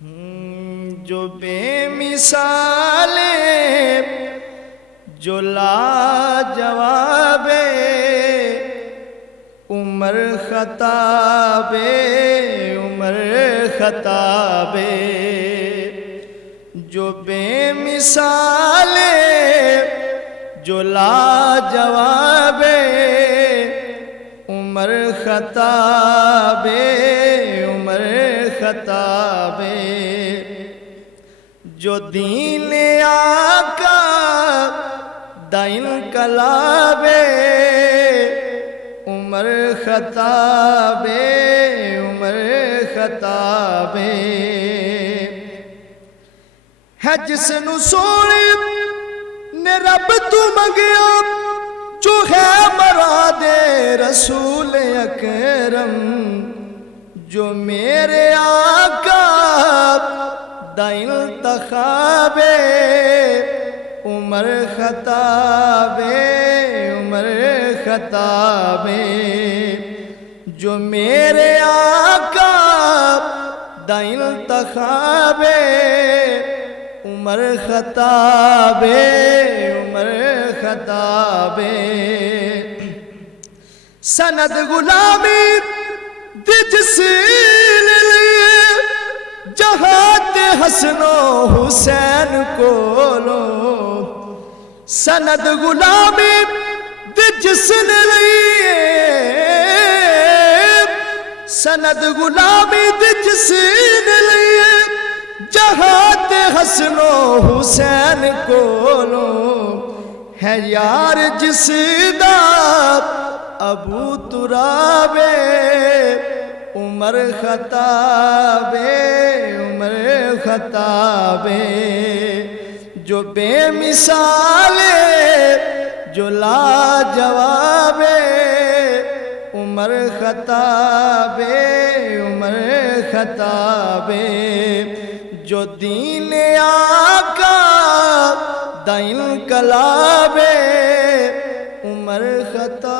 جو بے مثال جو لاجواب عمر خطاب عمر خطاب جو بے مثال جو لاجواب عمر خطاب عمر خطاب جو دین آقا دا انقلاب عمر خطاب عمر خطاب ہے جس نو سونے نے رب تو منگیا جو ہے مراد رسول اکرم جو میرے آقا دا انتخاب عمر خطاب عمر خطاب جو میرے آقا دا انتخاب عمر خطاب عمر خطاب سند غلامی دی جسیل لیے جہاد حسن و حسین کولو سند غلامی دی جسن لیے سند غلامی دی جسن لیے جہاد حسن و حسین کولو ہے یار جس دا ابو تراب عمر خطاب عمر خطاب جو بے مثال جو لاجواب عمر خطاب عمر خطاب جو دین آقا دا انقلاب عمر خطاب